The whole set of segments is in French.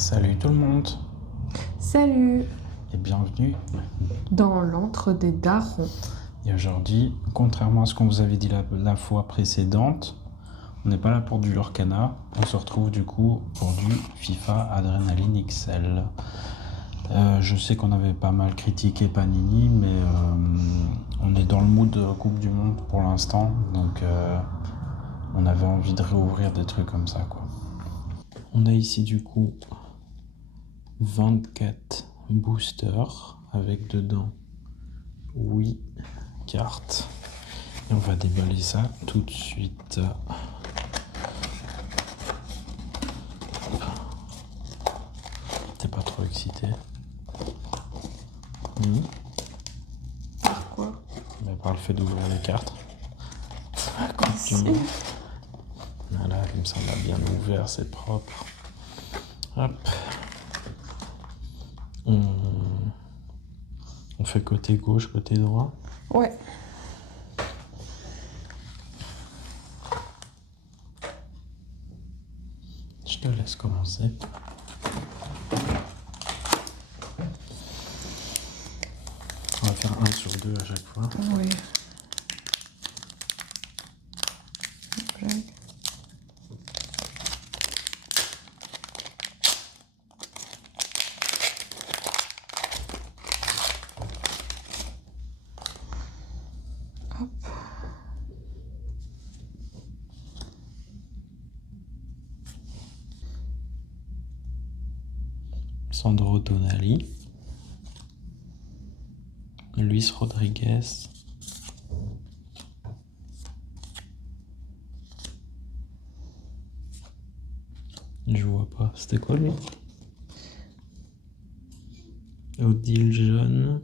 Salut tout le monde Salut et bienvenue. dans l'antre des darons. Et aujourd'hui, contrairement à ce qu'on vous avait dit la fois précédente, on n'est pas là pour du Lorcana, on se retrouve du coup pour du FIFA Adrenaline XL. Je sais qu'on avait pas mal critiqué Panini, mais on est dans le mood de Coupe du Monde pour l'instant, donc on avait envie de réouvrir des trucs comme ça, quoi. On a ici du coup 24 boosters avec dedans 8 cartes. Et on va déballer ça tout de suite. T'es pas trop excité? Pourquoi? Mais par le fait d'ouvrir les cartes. Si. Voilà, comme ça on a bien ouvert, c'est propre. Hop. On fait côté gauche, côté droit. Ouais. Je te laisse commencer. On va faire 1 sur 2 à chaque fois. Oui. Blague. Hop. Sandro Tonali. Luis Rodriguez. Je vois pas. C'était quoi lui? Odile Jaune.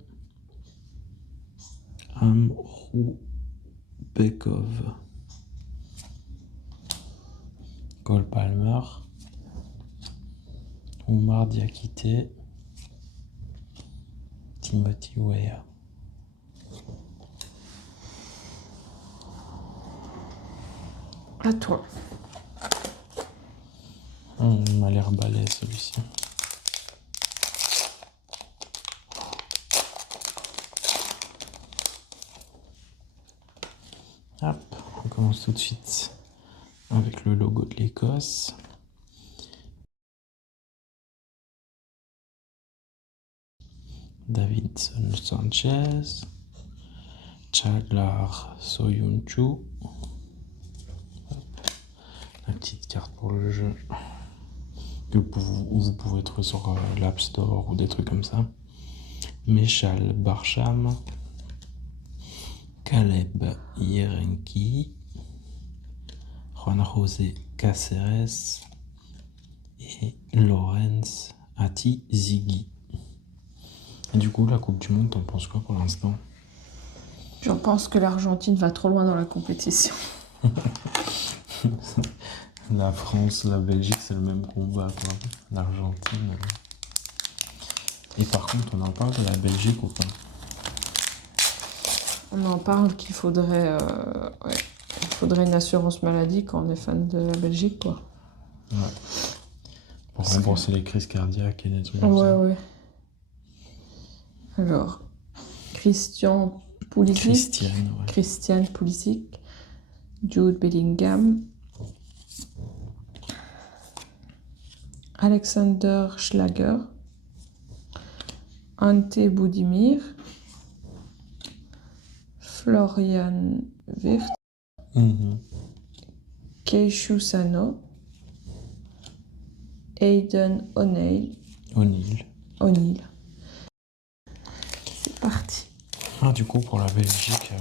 Bekov. Cole Palmer. Oumar Diakité. Timothy Weah. À toi. Il m'a l'air balai celui-ci. Hop, on commence tout de suite avec le logo de l'Écosse. Davinson Sanchez. Chaglar Soyuncu. La petite carte pour le jeu que vous pouvez trouver sur l'App Store ou des trucs comme ça. Mechal Barcham. Caleb Yerenki. Juan José Caceres et Lorenz Ati Ziggy. Et du coup, la Coupe du Monde, t'en penses quoi pour l'instant? Je pense que l'Argentine va trop loin dans la compétition. La France, la Belgique, c'est le même combat, quoi. L'Argentine. Et par contre, on en parle de la Belgique ou pas? On en parle qu'il faudrait, il faudrait une assurance maladie quand on est fan de la Belgique, quoi. Ouais. Pour Parce rembourser les crises cardiaques et des trucs comme Ouais, ça. ouais. Alors, Christian Pulisic. Christiane, ouais. Christian Pulisic. Jude Bellingham. Alexander Schlager. Ante Budimir. Florian Wirtz. Keishu Sano. Aidan O'Neill. O'Neill. C'est parti. Ah, du coup, pour la Belgique,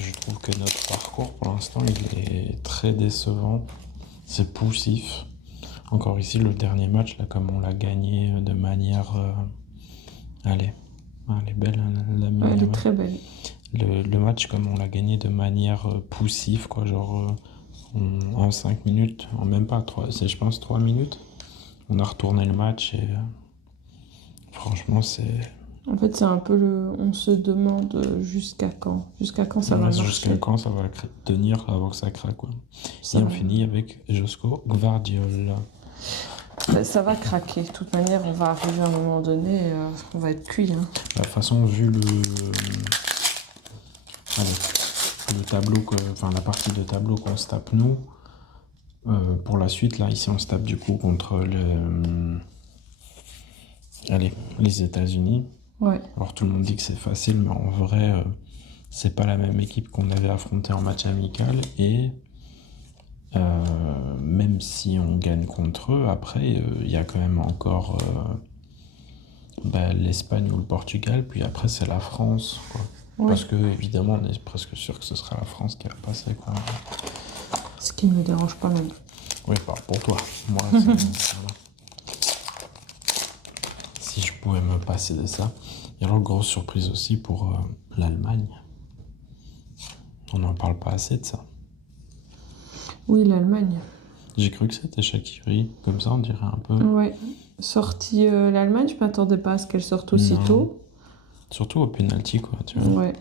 je trouve que notre parcours, pour l'instant, il est très décevant. C'est poussif. Encore ici, le dernier match, là, comme on l'a gagné de manière... Allez, elle est belle, hein, la mini. Elle est très belle. Le match, comme on l'a gagné de manière poussive, quoi, genre en 5 minutes, en même pas 3, c'est je pense 3 minutes, on a retourné le match et franchement, c'est... En fait, c'est un peu le... On se demande jusqu'à quand. Jusqu'à quand ça va marcher. Jusqu'à quand ça va tenir avant que ça craque, quoi. Et on finit avec Josko Gvardiol. Ben, ça va craquer. De toute manière, on va arriver à un moment donné, on va être cuit. Hein. De toute façon, vu allez, le tableau, enfin la partie de tableau qu'on se tape nous, pour la suite, là, ici, on se tape du coup contre les États-Unis. Ouais. Alors tout le monde dit que c'est facile, mais en vrai, c'est pas la même équipe qu'on avait affrontée en match amical. Et même si on gagne contre eux, après, il y a quand même encore l'Espagne ou le Portugal, puis après, c'est la France, quoi. Ouais. Parce que, évidemment, on est presque sûr que ce sera la France qui va passer, quoi. Ce qui ne me dérange pas même. Oui, pas pour toi. Moi, c'est... voilà. Si je pouvais me passer de ça. Et alors, grosse surprise aussi pour l'Allemagne. On n'en parle pas assez de ça. Oui, l'Allemagne. J'ai cru que c'était Shaqiri, comme ça on dirait un peu. Ouais. Sortie l'Allemagne, je m'attendais pas à ce qu'elle sorte aussitôt. Surtout au penalty, quoi, tu vois. Ouais.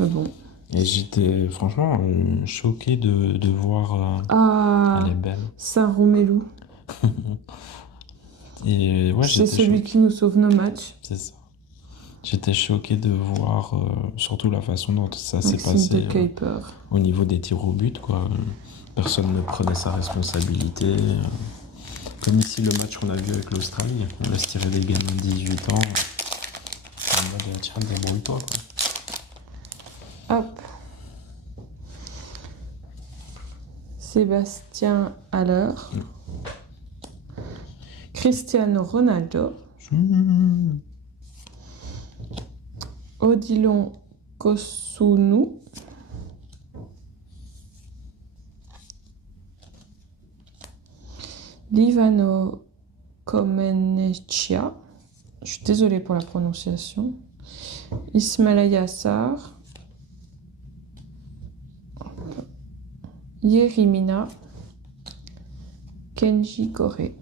Mais bon. Et j'étais franchement choqué de voir. Elle est belle. Saint-Romelu. Et ouais, C'est j'étais celui choqué. qui nous sauve nos matchs. C'est ça. J'étais choqué de voir surtout la façon dont ça s'est Maxime passé de Kuiper. au niveau des tirs au but, quoi. Personne ne prenait sa responsabilité. Comme ici, le match qu'on a vu avec l'Australie, on laisse tirer des gamins de 18 ans. En mode, tiens, débrouille-toi, quoi. Hop. Sébastien Haller. Cristiano Ronaldo. Odilon Kosunu. Livano Comeneccia. Je suis désolée pour la prononciation. Ismail Assar. Yerimina. Kenji Goré.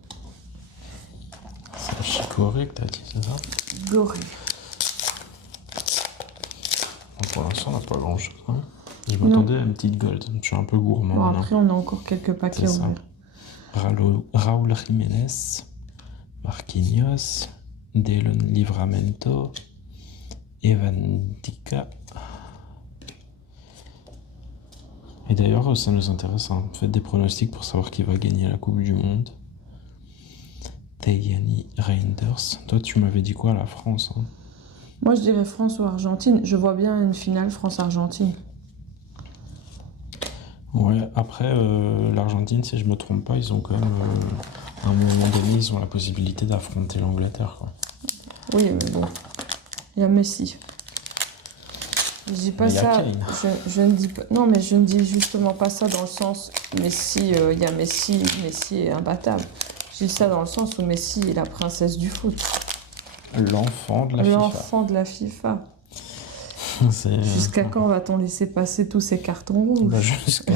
C'est Chicoré que t'as dit, c'est ça? Goré. Bon, pour l'instant, on n'a pas grand-chose. Hein. Je m'attendais à une petite gold. Je suis un peu gourmand. Bon, maintenant. après, on a encore quelques paquets C'est ça. ouverts. Raúl Jiménez, Marquinhos, Delon Livramento, Evan Dika. Et d'ailleurs, ça nous intéresse. Hein. Faites des pronostics pour savoir qui va gagner la Coupe du Monde. Tegani Reinders. Toi, tu m'avais dit quoi, la France, hein? Moi, je dirais France ou Argentine. Je vois bien une finale France-Argentine. Ouais, après, l'Argentine, si je me trompe pas, ils ont quand même, à un moment donné, ils ont la possibilité d'affronter l'Angleterre, quoi. Oui, mais bon. Il y a Messi. Je dis pas Mais il y a ça. Kane. Je ne dis pas. Non, mais je ne dis justement pas ça dans le sens Messi. Il y a Messi. Messi est imbattable. Je dis ça dans le sens où Messi est la princesse du foot. L'enfant de la FIFA. L'enfant de la FIFA. C'est... Jusqu'à quand va-t-on laisser passer tous ces cartons rouges? Bah, jusqu'à...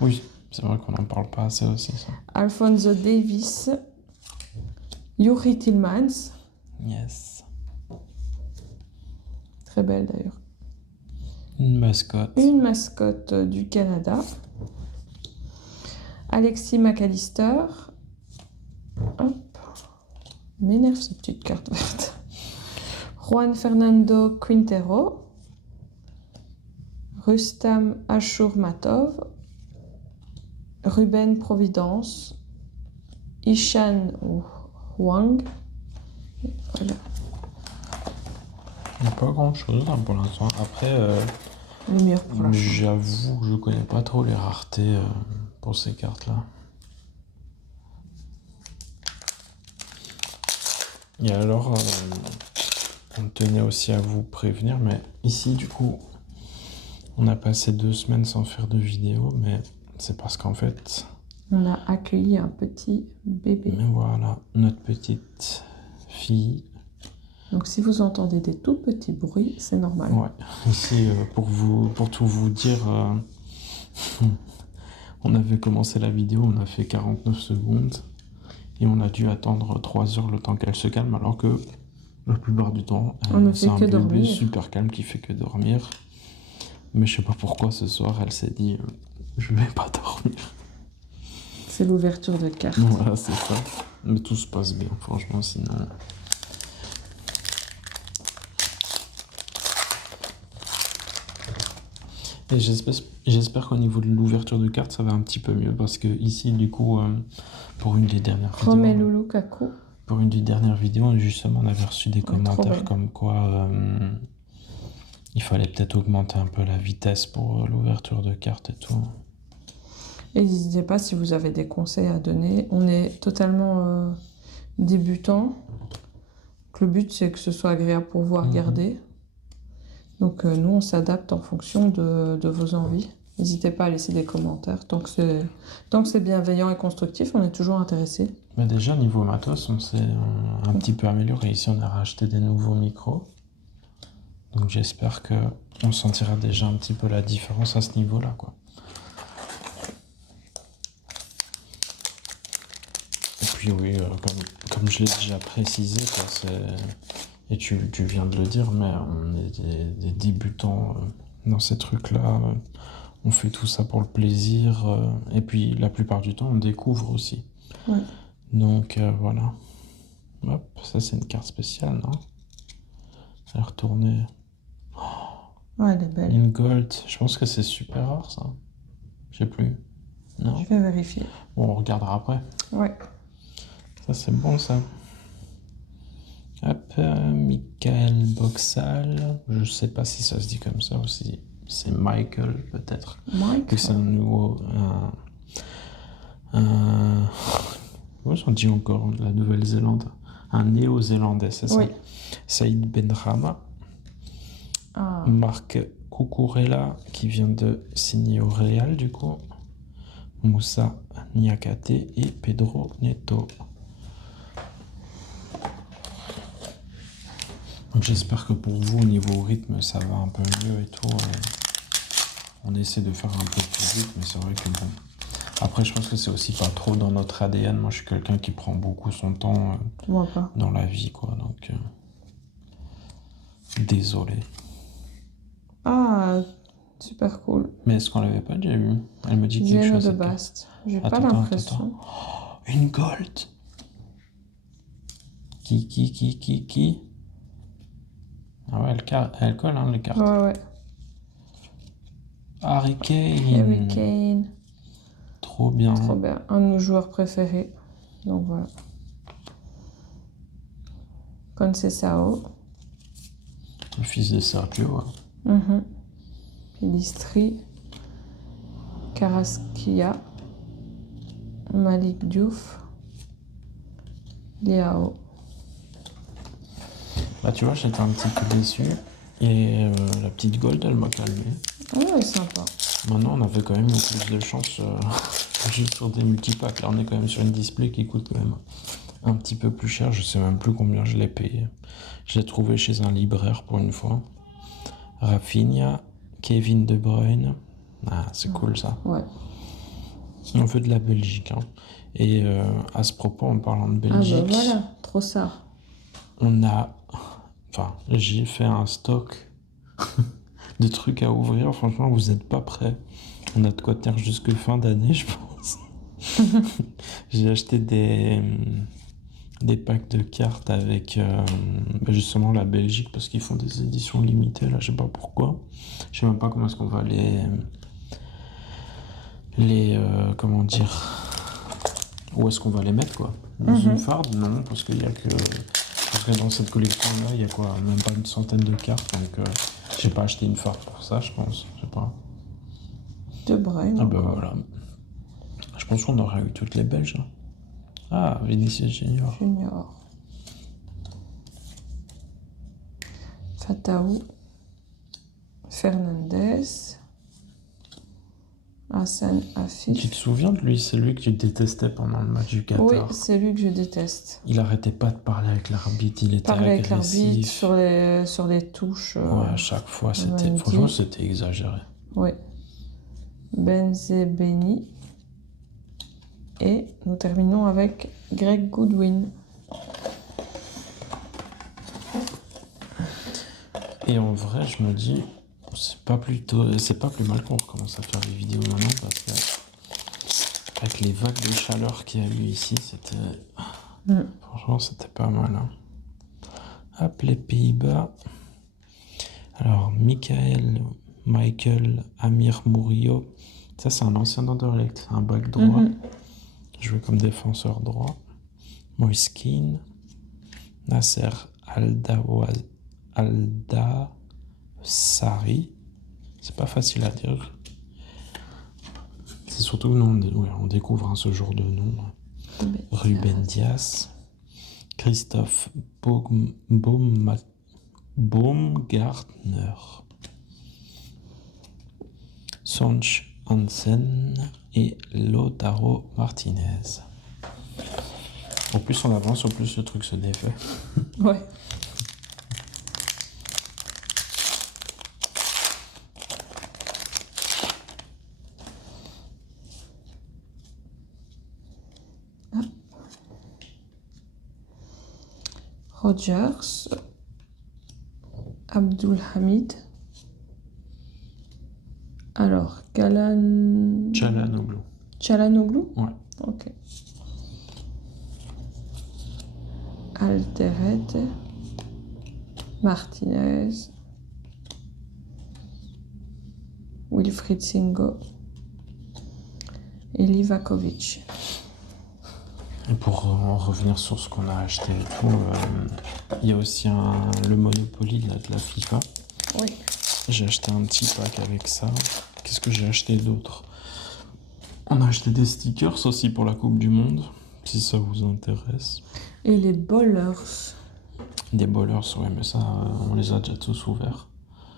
Oui, c'est vrai qu'on n'en parle pas assez aussi, ça. Alphonso Davies. Yuri Tillmans. Yes. Très belle d'ailleurs. Une mascotte. Une mascotte du Canada. Alexis McAllister. Hop. M'énerve cette petite carte verte. Juan Fernando Quintero. Rustam Ashurmatov. Ruben Providence. Ishan Wang. Voilà. Il n'y a pas grand-chose hein, pour l'instant. Après, Le meilleur pour la fin. j'avoue que je connais pas trop les raretés pour ces cartes-là. Et alors, on tenait aussi à vous prévenir, mais ici, du coup, on a passé 2 semaines sans faire de vidéo, mais c'est parce qu'en fait... On a accueilli un petit bébé. Mais voilà, notre petite fille... Donc si vous entendez des tout petits bruits, c'est normal. Ouais, ici, pour tout vous dire, on avait commencé la vidéo, on a fait 49 secondes, et on a dû attendre 3 heures le temps qu'elle se calme, alors que la plupart du temps, On ne c'est fait un que bébé dormir. super calme qui fait que dormir. Mais je sais pas pourquoi ce soir, elle s'est dit, je vais pas dormir. C'est l'ouverture de carte. Voilà, c'est ça. Mais tout se passe bien, franchement, sinon. Et j'espère qu'au niveau de l'ouverture de carte, ça va un petit peu mieux. Parce que ici, du coup, pour une des dernières Romelu Lukaku. Pour une des dernières vidéos, justement, on avait reçu des commentaires comme quoi il fallait peut-être augmenter un peu la vitesse pour l'ouverture de cartes et tout. Et n'hésitez pas si vous avez des conseils à donner. On est totalement débutant. Le but, c'est que ce soit agréable pour vous à regarder. Donc, nous, on s'adapte en fonction de vos envies. N'hésitez pas à laisser des commentaires. Tant que c'est bienveillant et constructif, on est toujours intéressé. Mais déjà, niveau matos, on s'est un petit peu amélioré. Ici, on a racheté des nouveaux micros. Donc, j'espère qu'on sentira déjà un petit peu la différence à ce niveau-là, quoi. Et puis, oui, comme je l'ai déjà précisé, quoi, et tu viens de le dire, mais on est des débutants dans ces trucs-là. On fait tout ça pour le plaisir. Et puis, la plupart du temps, on découvre aussi. Ouais. Donc, voilà. Hop, ça, c'est une carte spéciale, non? Elle est retournée. Ouais, elle est belle. Une gold. Je pense que c'est super rare, ça. Je sais plus. Non. Je vais vérifier. Bon, on regardera après. Ouais. Ça, c'est bon, ça. Hop, Michael Boxall. Je sais pas si ça se dit comme ça aussi. C'est Michael, peut-être. Michael. C'est un nouveau... Comment on dit encore la Nouvelle-Zélande? Un néo-zélandais, c'est ça? Oui. Saïd Benrahma. Ah. Marc Cucurella, qui vient de signer au Real, du coup. Moussa Niakate et Pedro Neto. Donc j'espère que pour vous, au niveau rythme, ça va un peu mieux et tout. On essaie de faire un peu plus vite, mais c'est vrai que bon. Après, je pense que c'est aussi pas trop dans notre ADN. Moi, je suis quelqu'un qui prend beaucoup son temps Moi pas. dans la vie, quoi. Donc, désolé. Ah, super cool. Mais est-ce qu'on l'avait pas déjà vu? Elle me dit quelque Zeno chose. de cette carte. Bast. J'ai pas Attends, l'impression. Oh, une gold. Qui? Ah ouais, elle colle, hein, les cartes. Ouais. Harry Kane. Harry Kane. Trop bien. Trop bien. Un de nos joueurs préférés. Donc voilà. Conceição. Le fils de Sergio. Ouais. Pilistri. Carrasquilla. Malik Diouf. Liao. Là, tu vois, j'étais un petit peu déçu. Et la petite gold, elle m'a calmé. Ah ouais, sympa. Maintenant, on avait quand même plus de chance juste sur des multipacks. Là, on est quand même sur une display qui coûte quand même un petit peu plus cher. Je sais même plus combien je l'ai payé. Je l'ai trouvé chez un libraire pour une fois. Rafinha, Kevin De Bruyne. Ah, c'est cool ça. Ouais. On veut de la Belgique. Hein. Et à ce propos, en parlant de Belgique, Ah bah voilà, trop ça. on a... Enfin, j'ai fait un stock de trucs à ouvrir. Franchement, vous n'êtes pas prêts. On a de quoi tenir jusque fin d'année, je pense. J'ai acheté des packs de cartes avec justement la Belgique parce qu'ils font des éditions limitées. Là, je sais pas pourquoi. Je sais même pas comment est-ce qu'on va comment dire, où est-ce qu'on va les mettre, quoi. Dans une farde? Non, parce qu'il y a que... Parce que dans cette collection-là, il y a quoi? Même pas une centaine de cartes, donc j'ai pas acheté une farde pour ça, je pense. Je sais pas. De Bruyne. Ah bah voilà. Je pense qu'on aurait eu toutes les Belges. Hein. Ah, Vinicius Junior. Fataou. Fernandez. Hassan Afif. Tu te souviens de lui? C'est lui que tu détestais pendant le match du Qatar. Oui, c'est lui que je déteste. Il arrêtait pas de parler avec l'arbitre, il était Parler avec agressif. l'arbitre sur les touches. Ouais, à chaque fois, franchement, c'était exagéré. Oui. Benzebeni. Et nous terminons avec Greg Goodwin. Et en vrai, je me dis, c'est pas plus mal qu'on recommence à faire des vidéos maintenant parce que avec les vagues de chaleur qu'il y a eu ici, c'était Franchement, c'était pas mal. Hein. Hop, les Pays-Bas. Alors, Michael Amir Murillo. Ça, c'est un ancien d'Anderlecht. Un back droit. Joué comme défenseur droit. Moise Kean. Nasser Aldasari. C'est pas facile à dire. C'est surtout que nous, on découvre ce genre de nom. Ruben Dias. Christophe Baumgartner. Sonch Hansen et Lautaro Martinez. En plus on avance, au plus le truc se défait. Ouais. Rogers, Abdulhamid. Alors, Çalhanoğlu. Çalhanoğlu? Ouais. Ok. Alderete, Martinez, Wilfried Singo et Livakovic. Et pour en revenir sur ce qu'on a acheté et tout, il y a aussi le Monopoly là, de la FIFA. Oui. J'ai acheté un petit pack avec ça. Qu'est-ce que j'ai acheté d'autre? On a acheté des stickers aussi pour la Coupe du Monde, si ça vous intéresse. Et les bowlers. Des bowlers, ouais, mais ça, on les a déjà tous ouverts.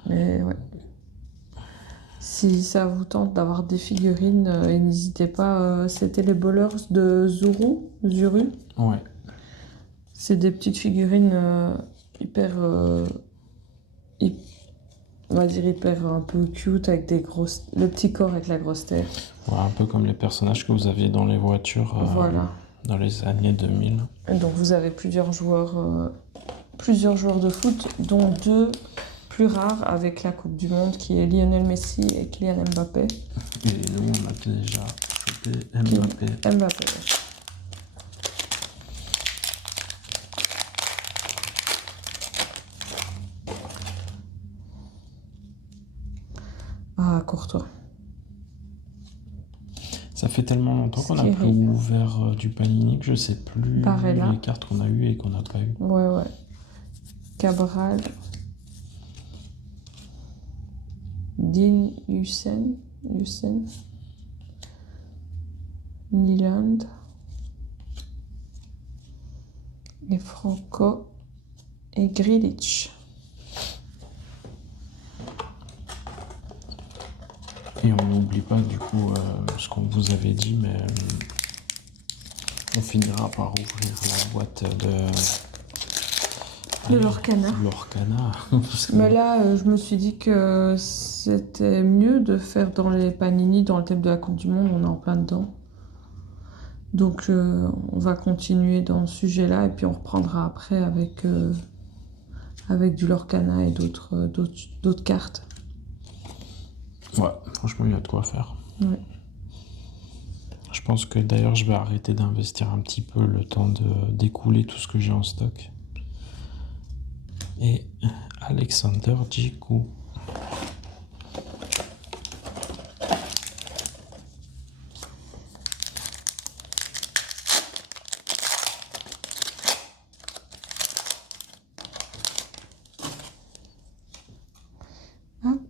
Mais ouais. Si ça vous tente d'avoir des figurines, n'hésitez pas. C'était les bowlers de Zuru. Ouais. C'est des petites figurines hyper, on va dire hyper un peu cute avec des grosses, le petit corps avec la grosse tête. Ouais, un peu comme les personnages que vous aviez dans les voitures Voilà. Dans les années 2000. Et donc vous avez plusieurs joueurs de foot, dont 2 plus rares avec la Coupe du Monde, qui est Lionel Messi et Kylian Mbappé. Et nous, on a déjà chopé Mbappé. Mbappé. Ah, Courtois. Ça fait tellement longtemps qu'on n'a Thierry. plus ouvert du Panini que je sais plus Barella. les cartes qu'on a eues et qu'on n'a pas eues. Ouais. Cabral. Dean Hussein. Nyland. Et Franco. Et Grilic. Et on n'oublie pas du coup ce qu'on vous avait dit, mais on finira par ouvrir la boîte De Lorcana. Lorcana. Mais là, je me suis dit que c'était mieux de faire dans les Panini, dans le thème de la Coupe du Monde, on est en plein dedans. Donc on va continuer dans ce sujet-là et puis on reprendra après avec du Lorcana et d'autres cartes. Ouais, franchement, il y a de quoi faire. Ouais. Je pense que d'ailleurs, je vais arrêter d'investir un petit peu le temps d'écouler tout ce que j'ai en stock. Et Alexander Djikou. Hop.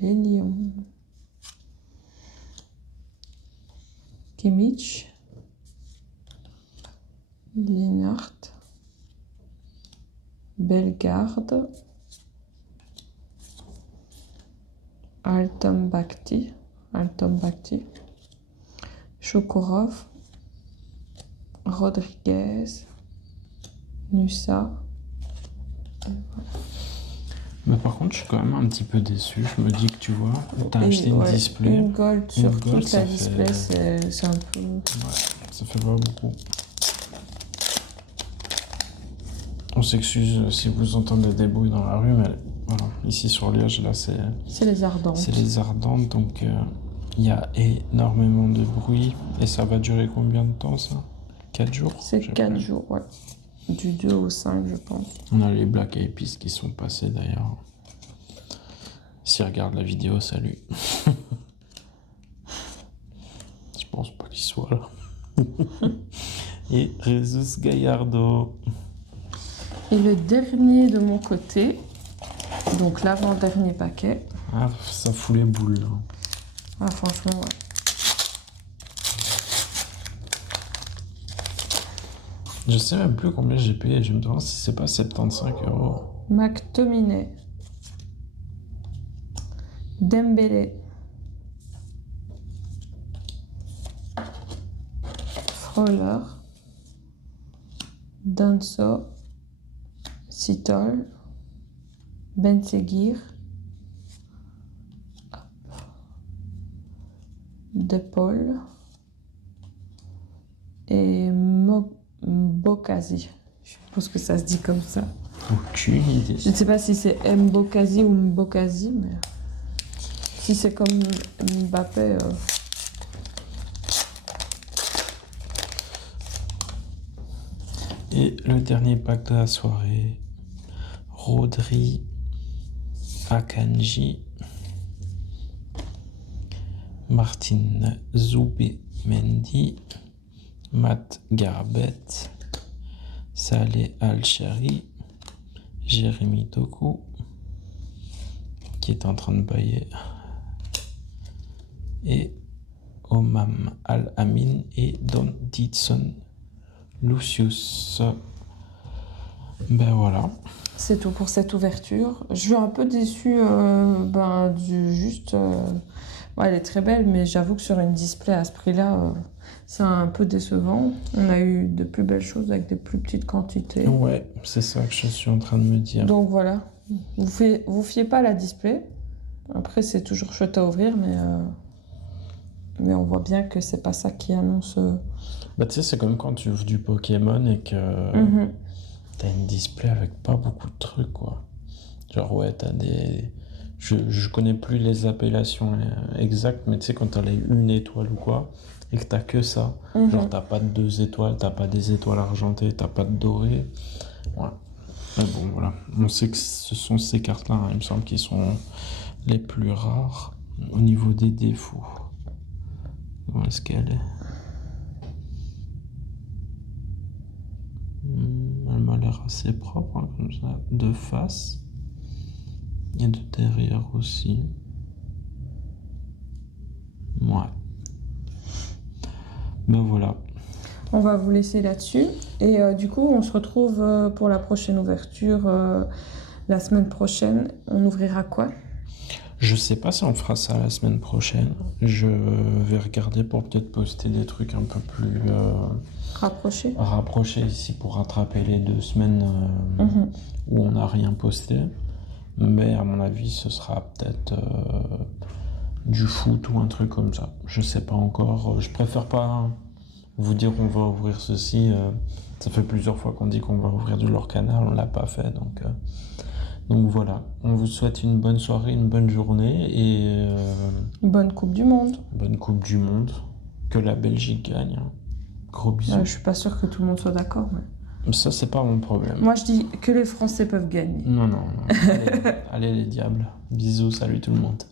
Les lions. Kimmich. Lennart. Bellegarde. Altom Bakti. Chokorov. Rodriguez. Nusa. Mais par contre, je suis quand même un petit peu déçu. Je me dis que tu vois, t'as acheté une display. Une gold sur Une gold, toute la ça display, fait- c'est un peu... Ouais, ça fait pas beaucoup. On s'excuse si vous entendez des bruits dans la rue, mais voilà, ici sur Liège, là, c'est les ardentes. les ardentes, donc il y a énormément de bruit. Et ça va durer combien de temps, ça? 4 jours. C'est je sais 4 pas. jours, ouais. Du 2 au 5, je pense. On a les Black Eyed Peas qui sont passés d'ailleurs. S'ils regardent la vidéo, salut. Je pense pas qu'ils soient là. Et Jesus Gallardo. Et le dernier de mon côté, donc l'avant-dernier paquet. Ah, ça fout les boules là. Ah, franchement, ouais. Je sais même plus combien j'ai payé. Je me demande si c'est pas 75 €. McTominay. Dembélé. Freuler. Danso. Sitol. Ben Seguir. De Paul. Et Mbokazi. Je pense que ça se dit comme ça. Aucune idée. Je ne sais pas si c'est Mbokazi ou Mbokazi, mais si c'est comme Mbappé. Et le dernier pack de la soirée, Rodri, Akanji, Martin Zubimendi, Matt Garbet, Saleh Al-Shari, Jérémy Doku, qui est en train de bailler, et Omam Al-Amin et Don Ditson Lucius. Ben voilà. C'est tout pour cette ouverture. Je suis un peu déçue ouais, elle est très belle, mais j'avoue que sur une display à ce prix-là, c'est un peu décevant. On a eu de plus belles choses avec des plus petites quantités. Ouais, c'est ça que je suis en train de me dire. Donc voilà, vous fiez pas à la display. Après, c'est toujours chouette à ouvrir, mais on voit bien que c'est pas ça qui annonce. Bah tu sais, c'est comme quand tu ouvres du Pokémon et que t'as une display avec pas beaucoup de trucs, quoi. Genre, ouais, t'as des... Je connais plus les appellations exactes, mais tu sais, quand t'as une étoile ou quoi, et que t'as que ça, genre t'as pas de 2 étoiles, t'as pas des étoiles argentées, t'as pas de doré. Ouais. Mais bon, voilà. On sait que ce sont ces cartes-là, hein, il me semble, qui sont les plus rares au niveau des défauts. Comment est-ce qu'elle est? Elle m'a l'air assez propre, hein, comme ça, de face et de derrière aussi. Ouais. Ben voilà. On va vous laisser là-dessus. Et du coup, on se retrouve pour la prochaine ouverture la semaine prochaine. On ouvrira quoi? Je sais pas si on fera ça la semaine prochaine. Je vais regarder pour peut-être poster des trucs un peu plus rapprochés ici pour rattraper les 2 semaines où on n'a rien posté. Mais à mon avis, ce sera peut-être du foot ou un truc comme ça. Je sais pas encore. Je préfère pas vous dire qu'on va ouvrir ceci. Ça fait plusieurs fois qu'on dit qu'on va ouvrir du Lorcana, on l'a pas fait. Donc voilà. On vous souhaite une bonne soirée, une bonne journée et bonne Coupe du Monde. bonne Coupe du Monde. Que la Belgique gagne. Gros bisous. Je suis pas sûre que tout le monde soit d'accord. Mais... Ça, c'est pas mon problème. Moi, je dis que les Français peuvent gagner. Non. Allez les diables. Bisous, salut tout le monde.